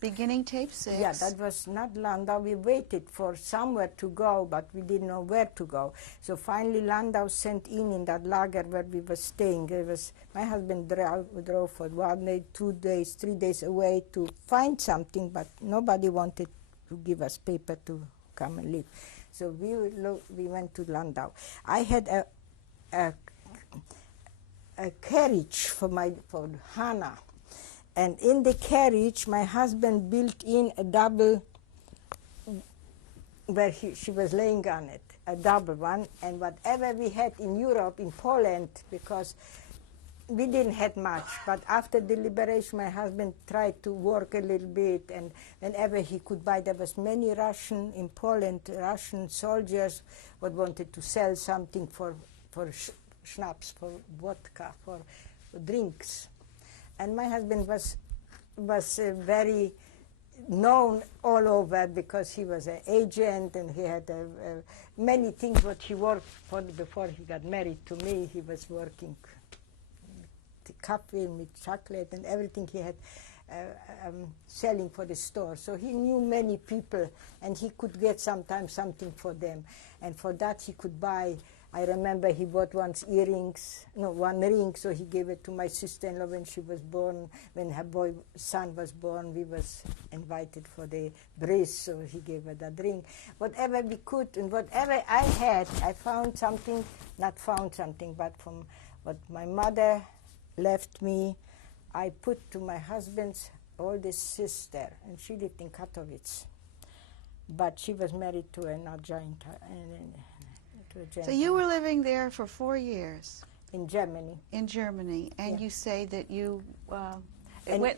beginning Tape 6. Yeah, that was not Landau. We waited for somewhere to go, but we didn't know where to go. So finally Landau sent in that lager where we were staying. It was, my husband drove for 1 day, 2 days, 3 days away to find something, but nobody wanted to give us paper to come and live. So we went to Landau. I had a carriage for Hannah. And in the carriage, my husband built in a double, where she was laying on it, a double one. And whatever we had in Europe, in Poland, because we didn't have much, but after the liberation, my husband tried to work a little bit, and whenever he could buy, there was many Russian, in Poland, Russian soldiers who wanted to sell something for schnapps, for vodka, for drinks. And my husband was very known all over because he was an agent and he had many things what he worked for before he got married to me. He was working the coffee with chocolate and everything he had selling for the store. So he knew many people and he could get sometimes something for them. And for that he could buy, I remember he bought one ring, so he gave it to my sister-in-law when she was born. When her son was born, we was invited for the bris, so he gave her that ring. Whatever we could and whatever I had, I found something, not found something, but from what my mother left me, I put to my husband's oldest sister, and she lived in Katowice. But she was married to an Argentine. So you were living there for 4 years. In Germany. In Germany. And Yeah. you say that you,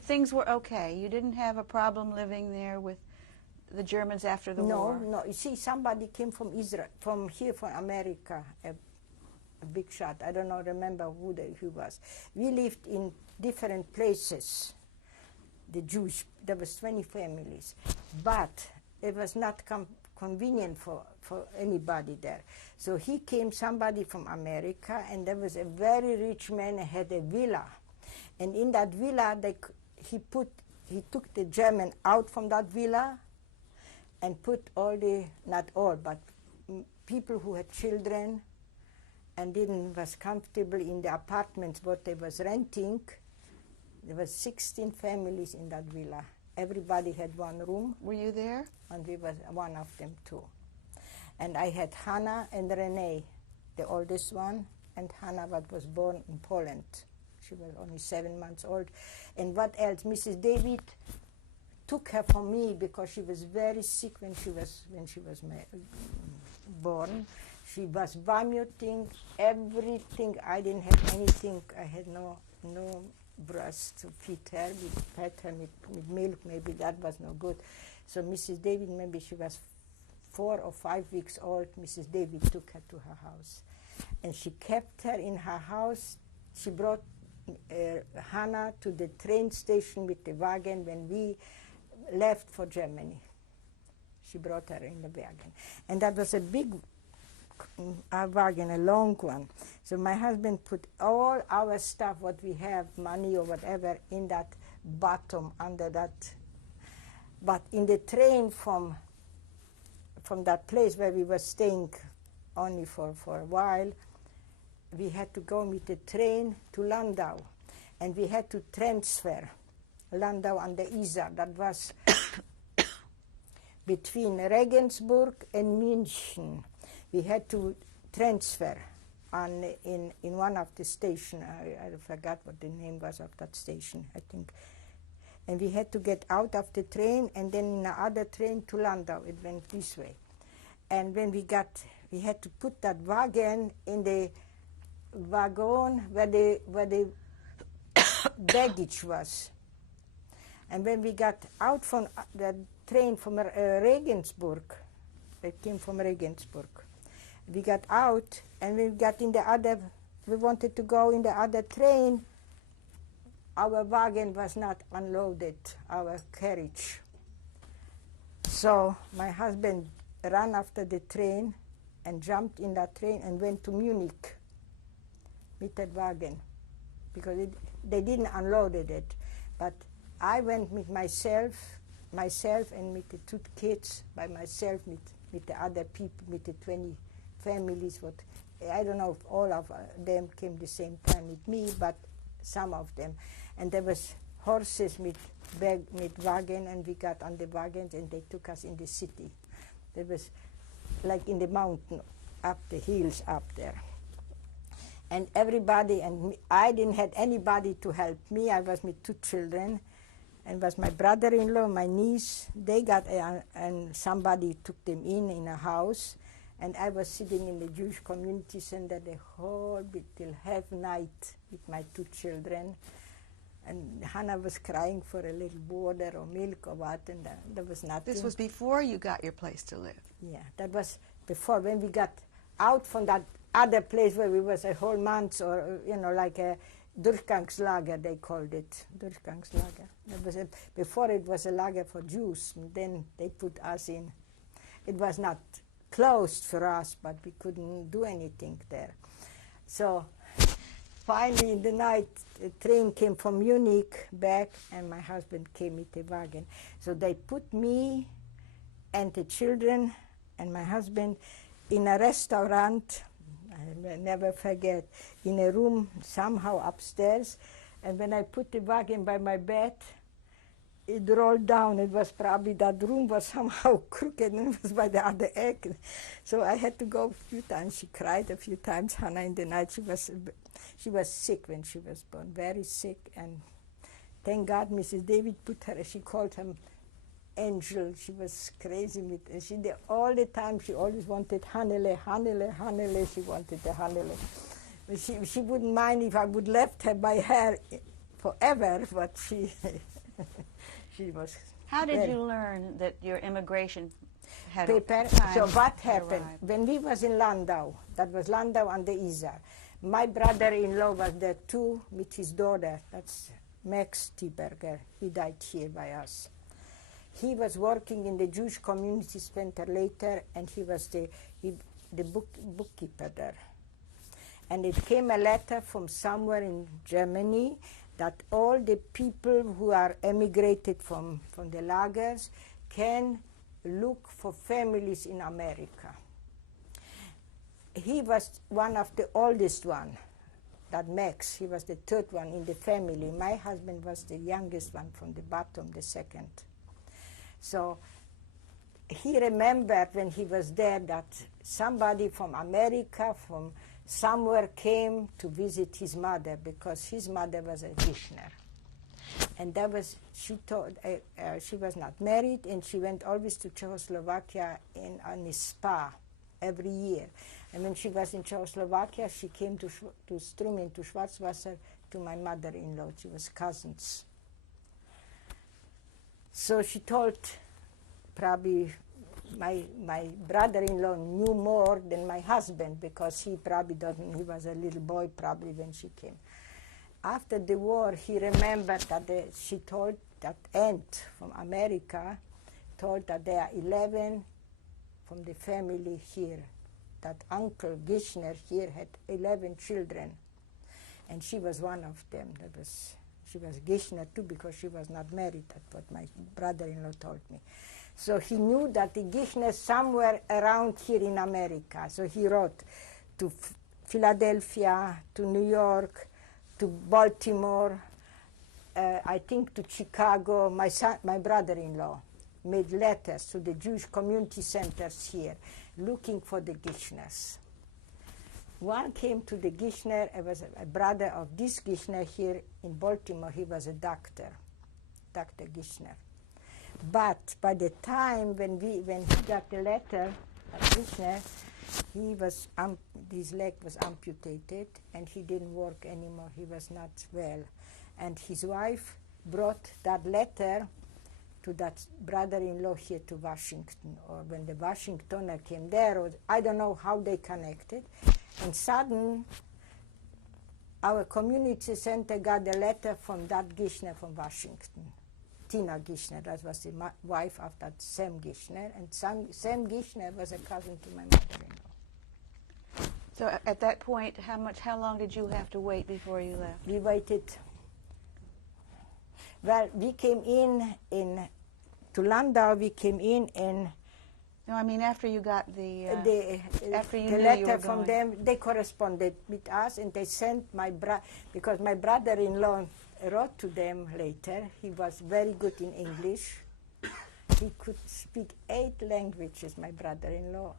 things were okay. You didn't have a problem living there with the Germans after the war. No. You see, somebody came from Israel, from America, a big shot. I don't know, remember who he was. We lived in different places, the Jewish, there was 20 families. But it was not convenient for anybody there. So he came, somebody from America, and there was a very rich man who had a villa. And in that villa, he took the German out from that villa and put not all, but people who had children and was comfortable in the apartments what they was renting. There was 16 families in that villa. Everybody had one room. Were you there? And we was one of them too. And I had Hannah and Renee, the oldest one, and Hannah was born in Poland. She was only 7 months old. And what else? Mrs. David took her from me because she was very sick when she was born. She was vomiting everything. I didn't have anything. I had no breast to feed her. We fed her with milk. Maybe that was no good. So Mrs. David, maybe she was 4 or 5 weeks old. Mrs. David took her to her house. And she kept her in her house. She brought Hannah to the train station with the wagon when we left for Germany. She brought her in the wagon. And that was a big wagon, a long one. So my husband put all our stuff, what we have, money or whatever, in that bottom, under that. But in the train from that place where we were staying only for a while, we had to go with the train to Landau. And we had to transfer Landau and the Isar. That was between Regensburg and München. We had to transfer in one of the stations. I forgot what the name was of that station, I think. And we had to get out of the train and then in another train to Landau. It went this way. And when we had to put that wagon in the wagon where the baggage was. And when we got out from the train from Regensburg, it came from Regensburg, we got out and we got in the other, we wanted to go in the other train. Our wagon was not unloaded, our carriage. So my husband ran after the train and jumped in that train and went to Munich with that wagon because they didn't unload it. But I went with myself myself and with the 2 kids, by myself, with the other people, with the 20 families. What I don't know if all of them came the same time with me, but some of them. And there was horses with wagon, and we got on the wagons, and they took us in the city. There was like in the mountain, up the hills up there. And everybody, and me, I didn't have anybody to help me. I was with 2 children, and was my brother-in-law, my niece. They got, and somebody took them in a house. And I was sitting in the Jewish community center the whole bit till half night with my 2 children. And Hannah was crying for a little water or milk or what, and there was nothing. This was before you got your place to live. Yeah, that was before, when we got out from that other place where we was a whole month, or, you know, like a Durchgangslager, they called it, Durchgangslager. That was before it was a lager for Jews, and then they put us in. It was not closed for us, but we couldn't do anything there. So finally in the night, a train came from Munich back, and my husband came with a wagon. So they put me and the children and my husband in a restaurant, I will never forget, in a room somehow upstairs. And when I put the wagon by my bed, it rolled down. It was probably, that room was somehow crooked, and it was by the other egg. So I had to go a few times. She cried a few times, Hannah, in the night. She was sick when she was born, very sick. And thank God Mrs. David put her, she called her angel. She was crazy with her. She did all the time. She always wanted Hannele, Hannele, Hannele. She wanted the Hannele. She wouldn't mind if I would left her by her forever, but she she was. How did you learn that your immigration had paper? Time so what happened arrived? when we was in Landau? That was Landau and the Isar. My brother-in-law was there too with his daughter. That's Max Thieberger. He died here by us. He was working in the Jewish Community Center later, and he was the bookkeeper there. And it came a letter from somewhere in Germany that all the people who are emigrated from the lagers can look for families in America. He was one of the oldest one, that Max. He was the 3rd one in the family. My husband was the youngest one from the bottom, the 2nd. So he remembered when he was there that somebody from America, from somewhere, came to visit his mother, because his mother was a Gishner. And that was, she told, she was not married, and she went always to Czechoslovakia on a spa every year. And when she was in Czechoslovakia, she came to Strumin, to Schwarzwasser, to my mother-in-law. She was cousins. So she told, probably my brother-in-law knew more than my husband, because he probably doesn't, he was a little boy probably when she came. After the war, he remembered that she told that aunt from America, told that there are 11 from the family here. That Uncle Gishner here had 11 children, and she was one of them. She was Gishner too, because she was not married. That's what my brother-in-law told me. So he knew that the Gishner somewhere around here in America. So he wrote to Philadelphia, to New York, to Baltimore, I think to Chicago. My brother-in-law made letters to the Jewish community centers here, looking for the Gishners. One came to the Gishner. It was a brother of this Gishner here in Baltimore. He was a doctor, Dr. Gishner. But by the time when he got the letter of Gishner, his leg was amputated, and he didn't work anymore. He was not well. And his wife brought that letter to that brother-in-law here to Washington, or when the Washingtoner came there, or I don't know how they connected. And suddenly, our community center got a letter from that Gishner from Washington, Tina Gishner. That was the wife of that Sam Gishner, and Sam Gishner was a cousin to my mother-in-law. So at that point, how long did you have to wait before you left? We waited. Well, we came in to Landau, we came in and No, I mean after you got after you the knew letter you were from going. them, they corresponded with us, and they sent because my brother-in-law wrote to them later. He was very good in English. He could speak 8 languages, my brother-in-law,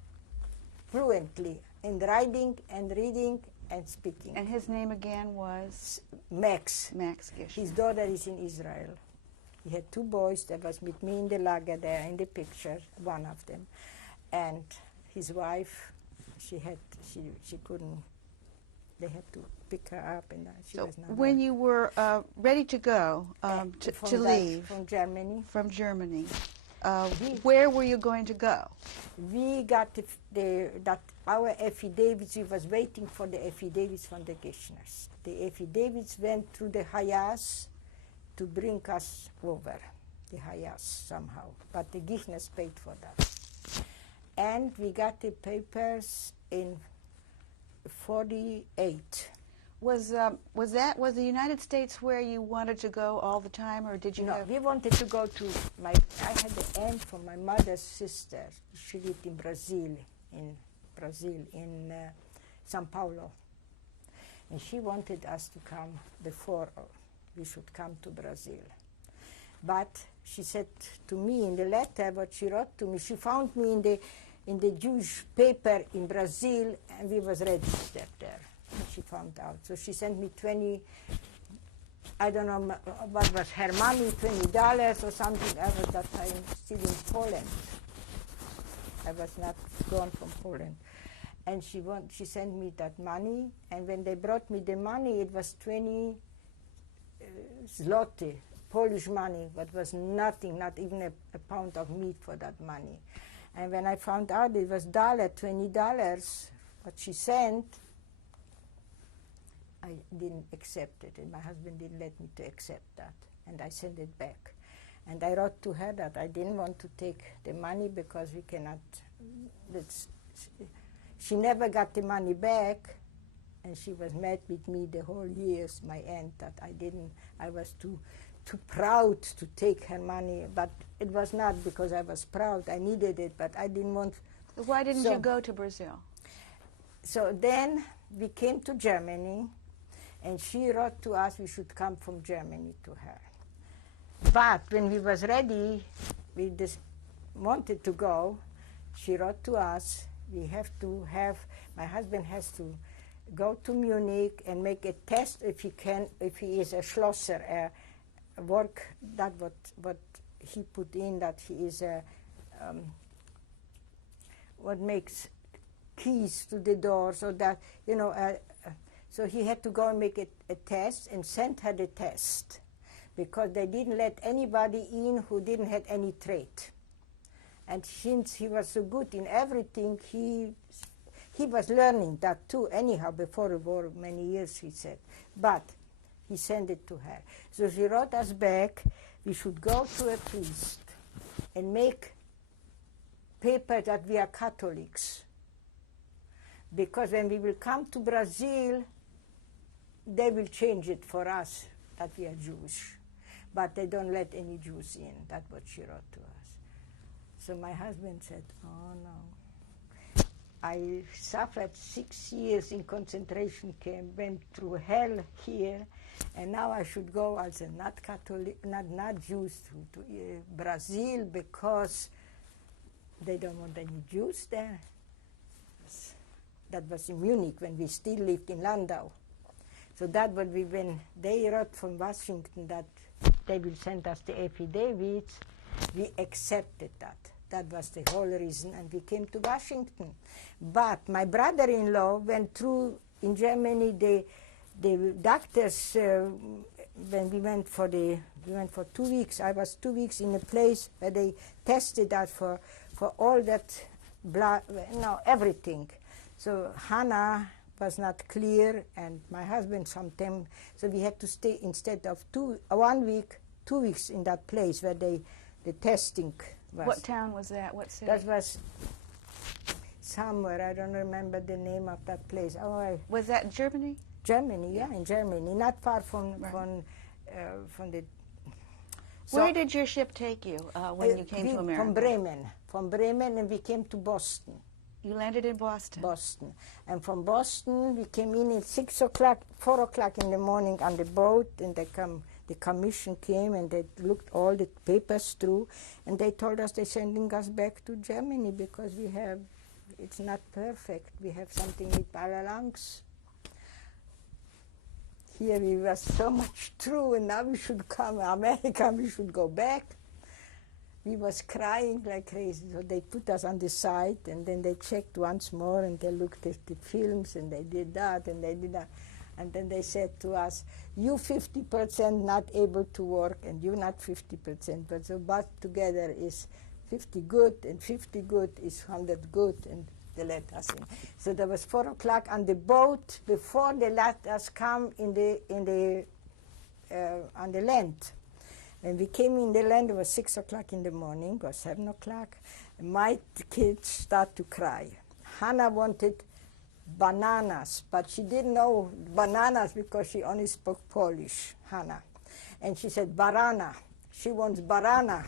fluently, in writing and reading and speaking. And his name again was? Max. Max Gish. His daughter is in Israel. He had 2 boys that was with me in the lager there in the picture, one of them. And his wife, she couldn't, they had to pick her up, and she was not when there. you were ready to go, to leave from Germany, where were you going to go? we got our affidavits. We was waiting for the affidavits from the Gishners. The affidavits went through the Hayas to bring us over, the Hayas somehow, but the Gishners paid for that. And we got the papers in 48. Was the United States where you wanted to go all the time, or did you No, have? we wanted to go to I had the aunt from my mother's sister. She lived in Brazil, in São Paulo. And she wanted us to come before we should come to Brazil. But she said to me in the letter, what she wrote to me, she found me in the Jewish paper in Brazil, and we was registered there. She found out. So she sent me 20, I don't know what was her money, $20 or something. I was that time still in Poland. I was not gone from Poland. And she sent me that money, and when they brought me the money, it was 20 zloty, Polish money, but was nothing, not even a pound of meat for that money. And when I found out it was $20, what she sent, I didn't accept it, and my husband didn't let me to accept that, and I sent it back. And I wrote to her that I didn't want to take the money because we cannot, she never got the money back, and she was mad with me the whole years, my aunt, that I was too proud to take her money, but it was not because I was proud, I needed it, but I didn't want. Why didn't you go to Brazil? So then we came to Germany, and she wrote to us we should come from Germany to her. But when we was ready, we just wanted to go, she wrote to us, my husband has to go to Munich and make a test if he is a Schlosser, work, that what he put in, that he is what makes keys to the door, so that, so he had to go and make a test and sent her the test, because they didn't let anybody in who didn't have any trait. And since he was so good in everything, he was learning that too, anyhow, before the war, many years, he said. But he sent it to her. So she wrote us back, we should go to a priest and make paper that we are Catholics. Because when we will come to Brazil, they will change it for us that we are Jewish. But they don't let any Jews in. That's what she wrote to us. So my husband said, oh no. I suffered 6 years in concentration camp, went through hell here, and now I should go as a not Catholic, not Jews to Brazil, because they don't want any Jews there. That was in Munich when we still lived in Landau. So that when they wrote from Washington that they will send us the affidavits, we accepted that. That was the whole reason, and we came to Washington. But my brother-in-law went through in Germany. The doctors, when we went for 2 weeks. I was 2 weeks in a place where they tested us for all that blood, everything. So Hannah was not clear, and my husband sometimes. So we had to stay instead of 1 week, 2 weeks in that place where the testing was. What town was that? What city? That was somewhere. I don't remember the name of that place. Was that Germany? Germany, yeah, in Germany, not far from Right. from the. Where did your ship take you when you came to America? From Bremen, and we came to Boston. You landed in Boston. Boston. And from Boston, we came in at 6 o'clock, 4 o'clock in the morning on the boat, and the commission came and they looked all the papers through, and they told us they're sending us back to Germany because it's not perfect. We have something with our lungs. Here we were so much through, and now we should come to America, we should go back. We was crying like crazy, so they put us on the side, and then they checked once more, and they looked at the films, and they did that, and they did that. And then they said to us, you 50% not able to work, and you not 50%, but so both together is 50 good, and 50 good is 100 good, and they let us in. So there was 4 o'clock on the boat before they let us come on the land. When we came in the land, it was 6 o'clock in the morning, or 7 o'clock. My kids start to cry. Hannah wanted bananas, but she didn't know bananas because she only spoke Polish, Hannah. And she said, barana. She wants barana.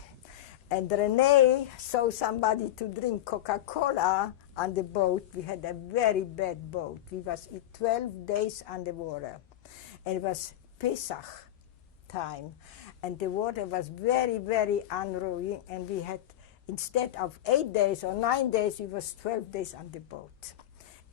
And Renee saw somebody to drink Coca-Cola on the boat. We had a very bad boat. We was 12 days on the water. And it was Pesach time. And the water was very, very unruly. And we had, instead of 8 days or 9 days, it was 12 days on the boat.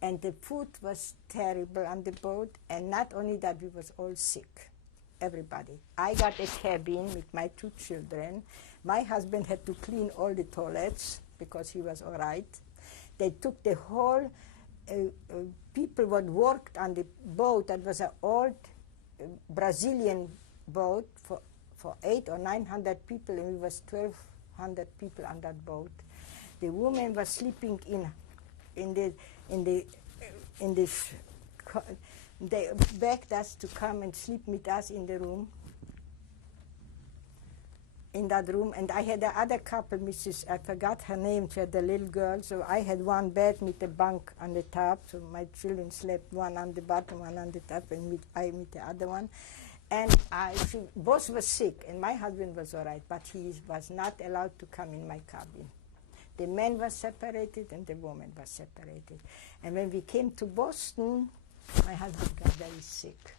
And the food was terrible on the boat. And not only that, we was all sick, everybody. I got a cabin with my 2 children. My husband had to clean all the toilets because he was all right. They took the whole people what worked on the boat. That was an old Brazilian boat for 800 or 900 people, and we was 1,200 people on that boat. The woman was sleeping they begged us to come and sleep with us in the room. In that room, and I had the other couple, I forgot her name, she had a little girl, so I had one bed with a bunk on the top, so my children slept one on the bottom, one on the top, and I with the other one. And both were sick, and my husband was all right, but he was not allowed to come in my cabin. The man was separated, and the woman was separated. And when we came to Boston, my husband got very sick.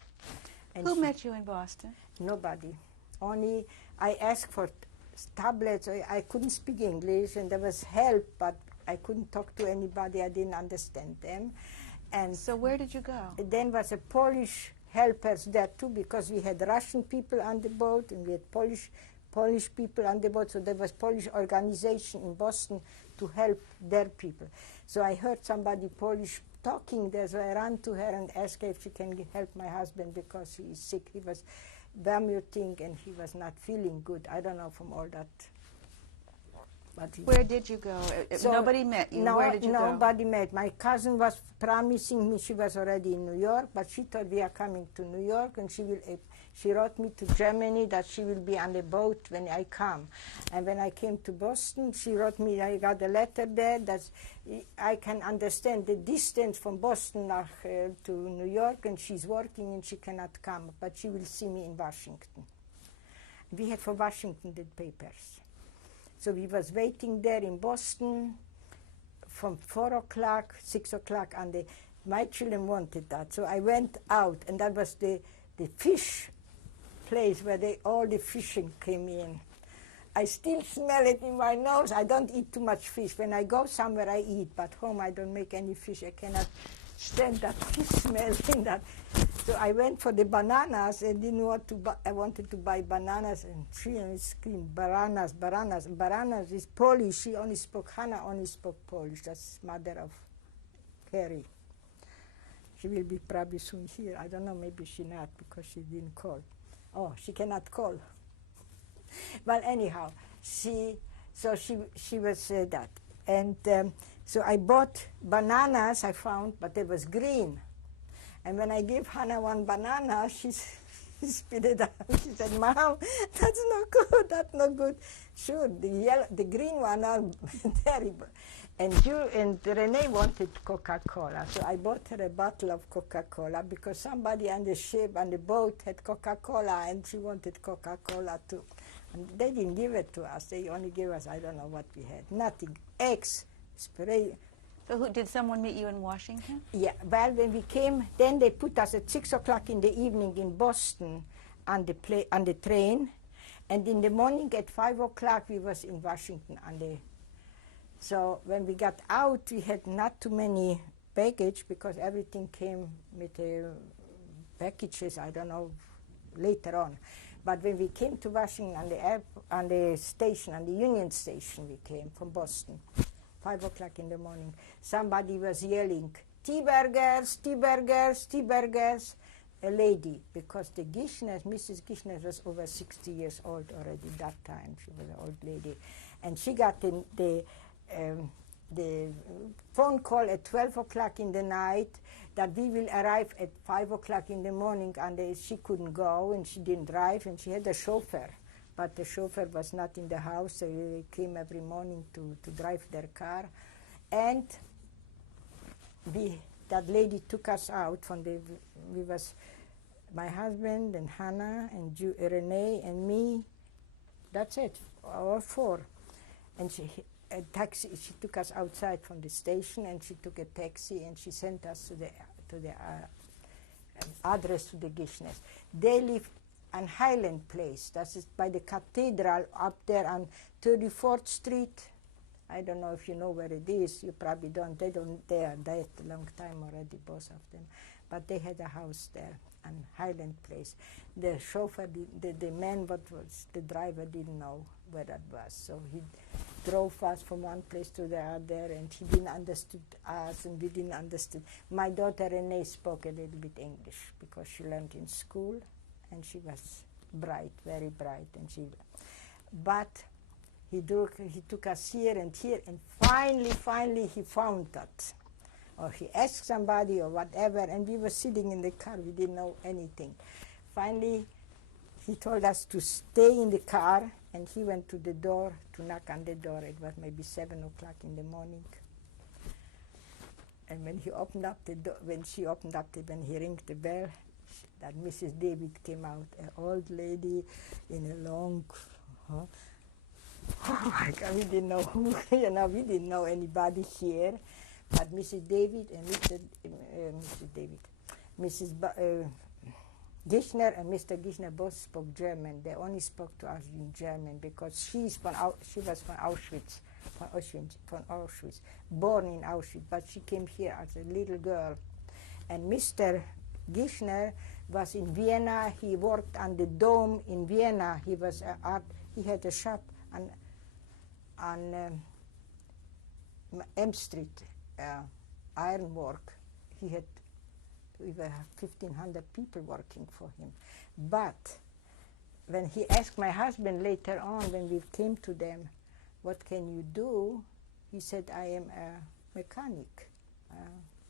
And Who met you in Boston? Nobody. Only I asked for tablets. I couldn't speak English, and there was help, but I couldn't talk to anybody. I didn't understand them. And so where did you go? Then was a Polish helpers there too, because we had Russian people on the boat, and we had Polish people on the boat. So there was Polish organization in Boston to help their people. So I heard somebody Polish talking there, so I ran to her and asked her if she can help my husband because he is sick. He was vomiting and he was not feeling good. I don't know from all that. But where did you go? So nobody met you. No, where did you go? Nobody met. My cousin was promising me, she was already in New York, but she thought we are coming to New York, and she wrote me to Germany that she will be on the boat when I come. And when I came to Boston, she wrote me, I got a letter there that I can understand the distance from Boston to New York, and she's working and she cannot come, but she will see me in Washington. We had for Washington the papers. So we was waiting there in Boston from 4 o'clock, 6 o'clock, and my children wanted that. So I went out, and that was the fish place where all the fishing came in. I still smell it in my nose. I don't eat too much fish. When I go somewhere, I eat, but home I don't make any fish. I cannot stand that fish smell in that. So I went for the bananas and didn't know what to buy. I wanted to buy bananas, and she screamed, bananas, bananas. Bananas is Polish. Hannah only spoke Polish. That's mother of Harry. She will be probably soon here. I don't know, maybe she not, because she didn't call. Oh, she cannot call. But anyhow, she was that. And so I bought bananas, I found, but they was green. And when I gave Hannah one banana, she spit it out. She said, Mom, that's not good, that's not good. Sure, the green one are terrible. And Renee wanted Coca-Cola, so I bought her a bottle of Coca-Cola because somebody on the ship, on the boat, had Coca-Cola, and she wanted Coca-Cola too. And they didn't give it to us. They only gave us, I don't know what we had. Nothing. Eggs, spray. So did someone meet you in Washington? Yeah, well, when we came, then they put us at 6 o'clock in the evening in Boston on the train. And in the morning at 5 o'clock, we was in Washington. So when we got out, we had not too many baggage because everything came with packages, I don't know, later on. But when we came to Washington on the station, on the Union Station, we came from Boston, 5 o'clock in the morning. Somebody was yelling, "Thiebergers, Thiebergers, Thiebergers," a lady, because the Mrs. Gishner was over 60 years old already that time. She was an old lady. And she got the phone call at 12 o'clock in the night that we will arrive at 5 o'clock in the morning, and she couldn't go, and she didn't drive, and she had a chauffeur. But the chauffeur was not in the house, so they came every morning to drive their car. And that lady took us out from my husband and Hannah and Renee and me. That's it, all four. And she took us outside from the station, and she took a taxi, and she sent us to the address to the Gishners. They live on Highland Place. That is by the cathedral up there on 34th Street. I don't know if you know where it is. You probably don't. They are dead a long time already, both of them. But they had a house there on Highland Place. The chauffeur, the man, the driver, didn't know where that was. So he drove us from one place to the other, and he didn't understand us, and we didn't understand. My daughter Renee spoke a little bit English because she learned in school, and she was bright, very bright, but he took us here, and finally he found that. Or he asked somebody or whatever, and we were sitting in the car, we didn't know anything. Finally, he told us to stay in the car, and he went to the door to knock on the door. It was maybe 7 o'clock in the morning. And when he opened up the door, when he rang the bell, that Mrs. David came out, an old lady in a long, oh my God, we didn't know who, we didn't know anybody here. But Mrs. David and Mrs. Gishner and Mr. Gishner both spoke German. They only spoke to us in German because she was from Auschwitz, born in Auschwitz, but she came here as a little girl. And Mr. Gishner was in Vienna. He worked on the dome in Vienna. He had a shop on M Street. Ironwork. We were 1,500 people working for him. But when he asked my husband later on, when we came to them, what can you do? He said, I am a mechanic,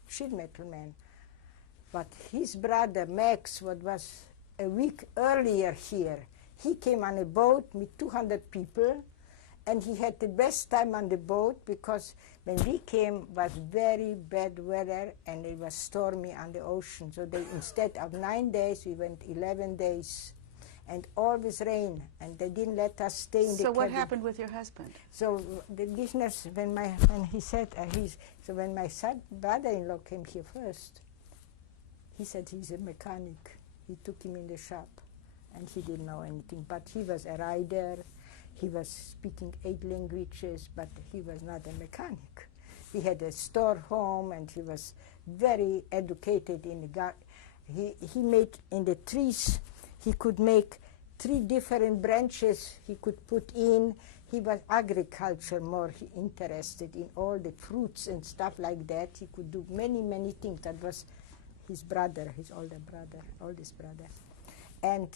sheet metal man. But his brother, Max, what was a week earlier here, he came on a boat with 200 people, and he had the best time on the boat because when we came was very bad weather, and it was stormy on the ocean. So instead of 9 days, we went 11 days, and always rain, and they didn't let us stay in the cabin. So what happened with your husband? So the business, when my brother-in-law came here first, he said he's a mechanic. He took him in the shop, and he didn't know anything, but he was a rider. He was speaking 8 languages, but he was not a mechanic. He had a store home, and he was very educated in the garden. He made in the trees, he could make 3 different branches he could put in. He was agriculture more interested in all the fruits and stuff like that. He could do many, many things. That was his brother, his oldest brother. And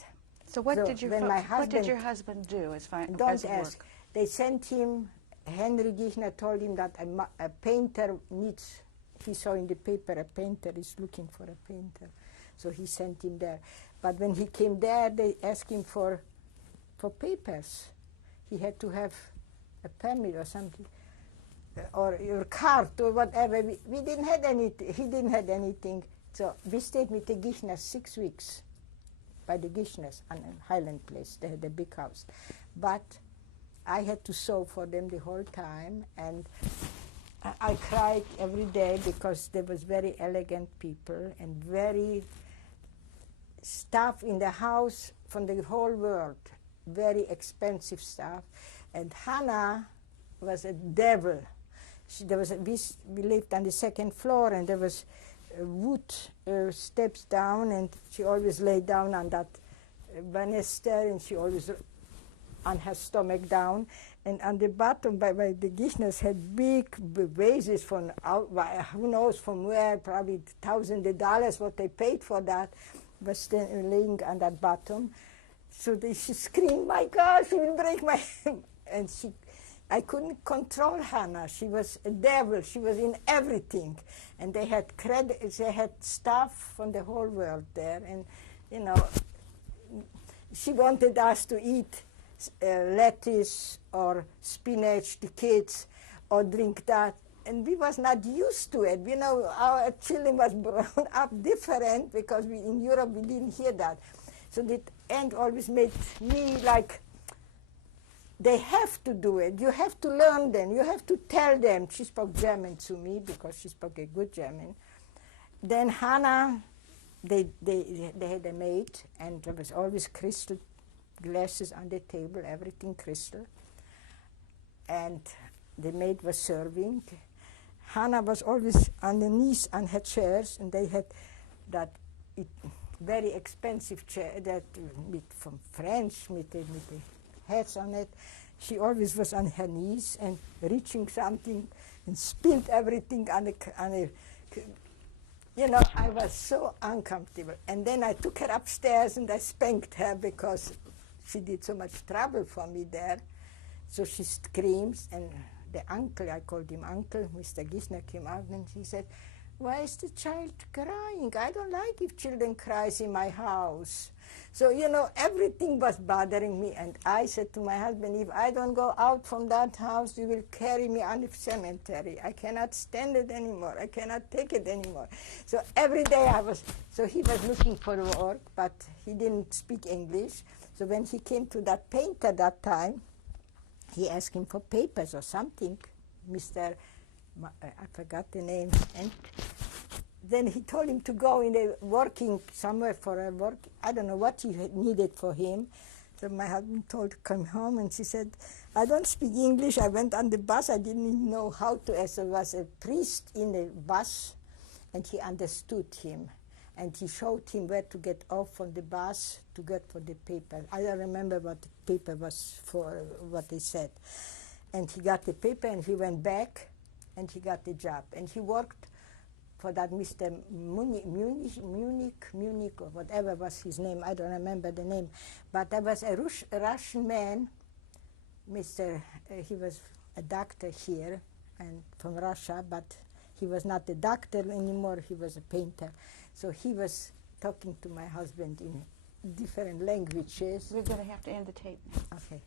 so what did your husband do as far as work? Ask. They sent him, Henry Gishner told him that a painter needs, he saw in the paper a painter is looking for a painter. So he sent him there. But when he came there, they asked him for papers. He had to have a permit or something, or your card or whatever. We didn't have anything. He didn't have anything. So we stayed with the Gishner 6 weeks. by the Gishners on a Highland Place. They had a big house. But I had to sew for them the whole time, and I cried every day because there was very elegant people and very stuff in the house from the whole world, very expensive stuff. And Hannah was a devil. We lived on the second floor, and there was wood steps down, and she always lay down on that banister, and she always on her stomach down. And on the bottom, by the Gishners had big vases from out, who knows from where, probably thousands of dollars what they paid for that, was laying on that bottom. So she screamed, "My God, she will break my..." And I couldn't control Hannah. She was a devil. She was in everything. And they had they had stuff from the whole world there. And, you know, she wanted us to eat lettuce or spinach, the kids, or drink that. And we was not used to it. You know, our children was brought up different because in Europe we didn't hear that. So the aunt always made me like, they have to do it. You have to learn them. You have to tell them. She spoke German to me because she spoke a good German. Then Hannah, they had a maid, and there was always crystal glasses on the table, everything crystal. And the maid was serving. Hannah was always on the knees on her chairs, and they had that very expensive chair that from French with the heads on it. She always was on her knees and reaching something and spilled everything on a you know, I was so uncomfortable. And then I took her upstairs and I spanked her because she did so much trouble for me there. So she screams, and the uncle, I called him uncle, Mr. Gisner came out, and he said, "Why is the child crying? I don't like if children cries in my house." So, you know, everything was bothering me, and I said to my husband, "If I don't go out from that house, you will carry me on the cemetery. I cannot stand it anymore. I cannot take it anymore." So every day so he was looking for work, but he didn't speak English. So when he came to that painter that time, he asked him for papers or something, Mr. I forgot the name, and then he told him to go in a working somewhere for a work. I don't know what he needed for him. So my husband told to come home, and she said, "I don't speak English. I went on the bus. I didn't even know how to." As there was a priest in the bus, and he understood him, and he showed him where to get off from the bus to get for the paper. I don't remember what the paper was for, what they said. And he got the paper, and he went back, and he got the job. And he worked for that Mr. Munich, or whatever was his name. I don't remember the name. But there was a Russian man, he was a doctor here, and from Russia, but he was not a doctor anymore, he was a painter. So he was talking to my husband in different languages. We're going to have to end the tape now. Okay.